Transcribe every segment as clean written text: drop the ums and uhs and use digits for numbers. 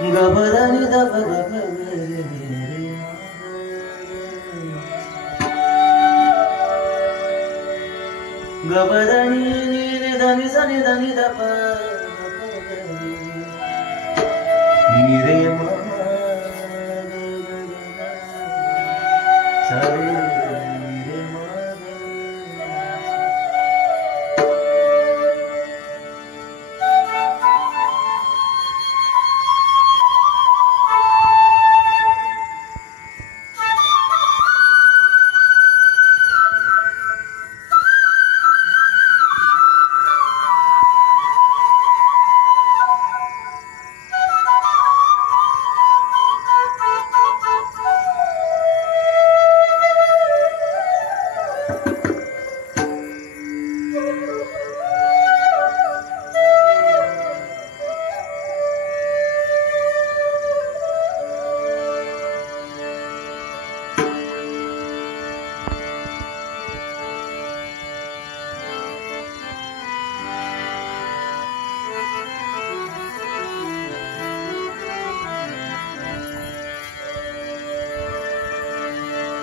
गबरनी दब गबरनी नी धनी सनी धनी दप रे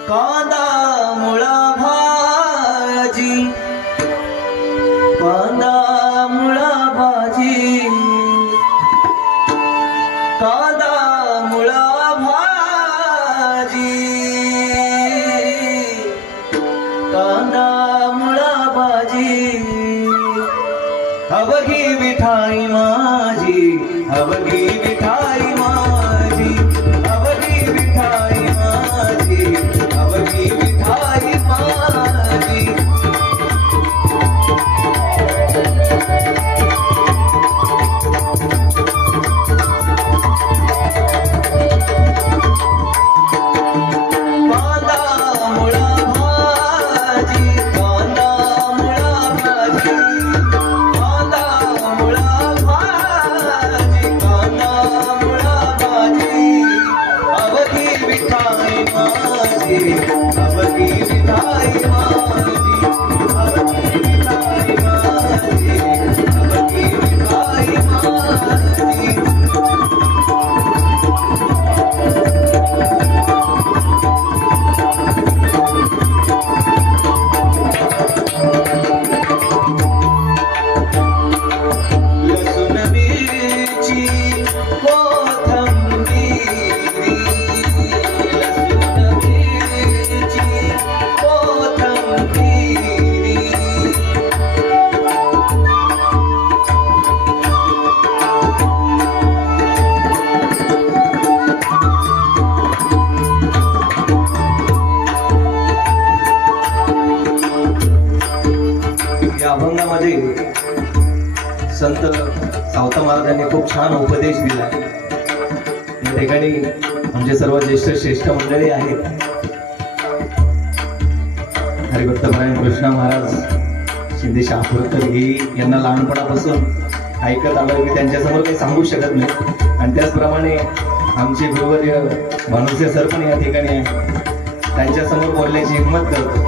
कांदा मुळा भाजी कांदा मुळा भाजी कांदा मुळा भाजी कांदा मुळा भाजी अवघी विठाई माझी अवघी विठाई माझी अवघी विठाई माझी अवघी विठाई माझी कांदा मुळा भाजी कांदा मुळा भाजी कांदा मुळा भाजी कांदा मुळा भाजी अवघी विठाई माझी अवघी विठाई माझी अवघी विठाई माझी अवघी विठाई माझी लसूण मिरची कोथिंबीर लसूण मिरची कोथिंबीर या अभंगामध्ये संत सावता महाराजांनी खूप छान उपदेश दिला। या ठिकाणी आमचे सर्व ज्येष्ठ श्रेष्ठ मंडळी आहेत। हरिभक्तपरायण कृष्णा महाराज शिंदे शहापूरकर ही यांना लहानपणापासून ऐकत आलोय मी, त्यांच्यासमोर काही सांगू शकत नाही। आणि त्याचप्रमाणे आमचे गुरुवर्य भानुसे सर पण या ठिकाणी आहे, त्यांच्यासमोर बोलण्याची हिंमत करतो।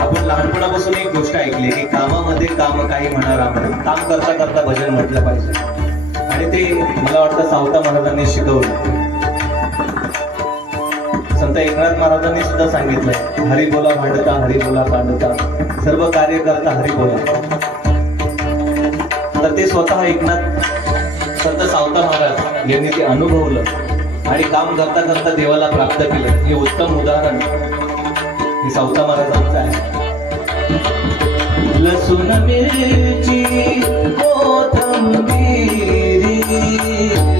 आपण लहानपणापासून एक गोष्ट ऐकली की कामामध्ये काम काही म्हणणार, आपण काम करता करता भजन म्हटलं पाहिजे। आणि ते मला वाटतं सावता महाराजांनी शिकवलं। संत एकनाथ महाराजांनी सुद्धा सांगितलंय, हरी बोला भांडता हरी बोला कांडता सर्व कार्य करता हरी बोला। तर ते स्वतः एकनाथ संत सावता महाराज यांनी ते अनुभवलं आणि काम करता करता देवाला प्राप्त केलं। हे उत्तम उदाहरण हे सावता महाराजांचं आहे। लसूण मिरची कोथिंबीर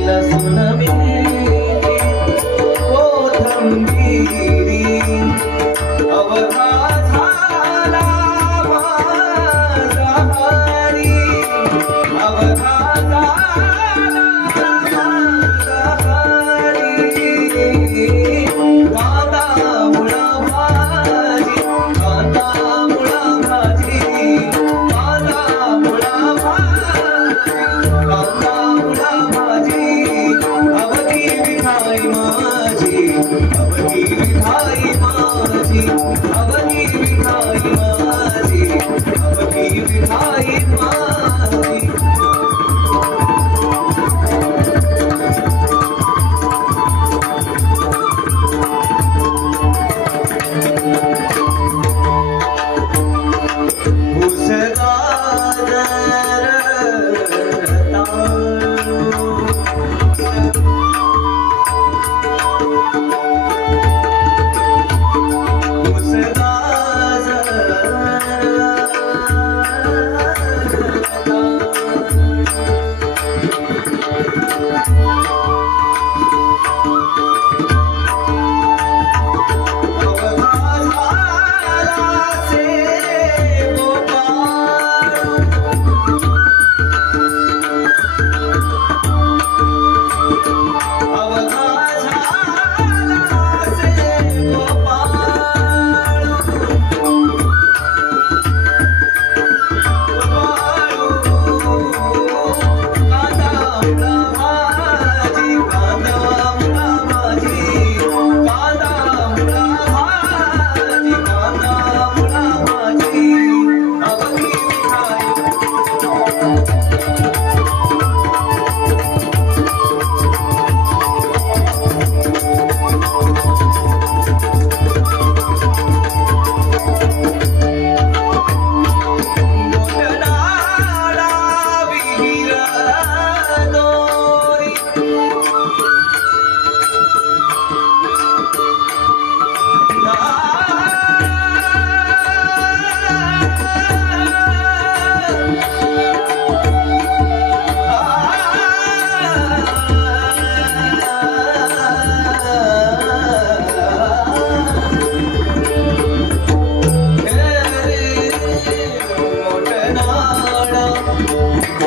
लसूण मिरची कोथिंबीर अवघा झाला माझा हरी अवघा झाला माझा हरी कांदा मुळा भाजी कांदा मुळा भाजी कांदा मुळा भाजी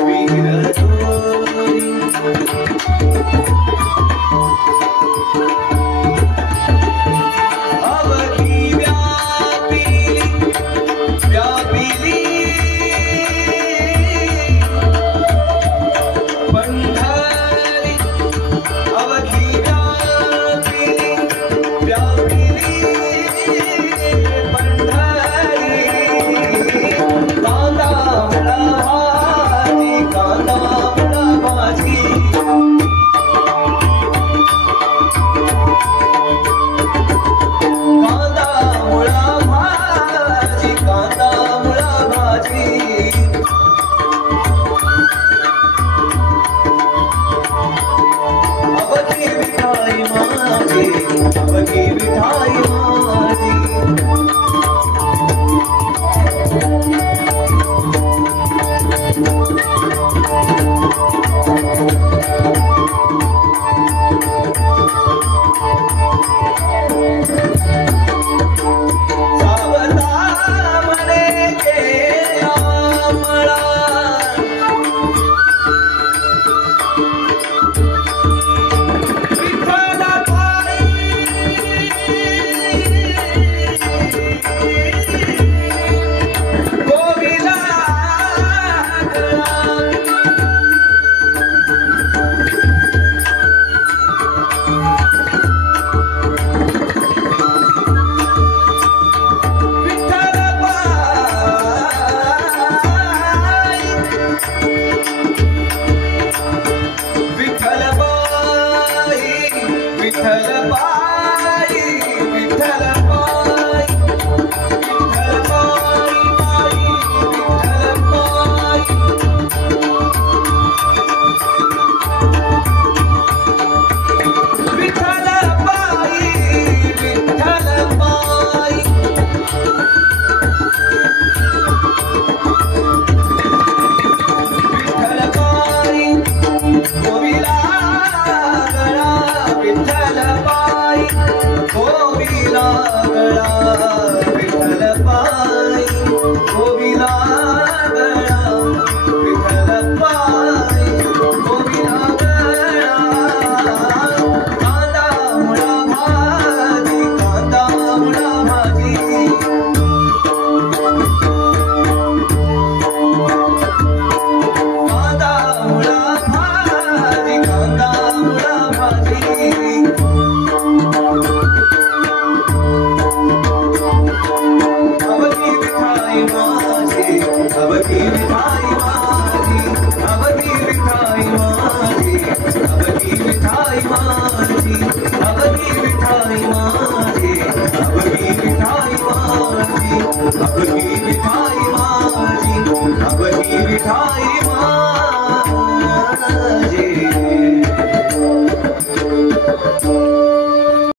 वीर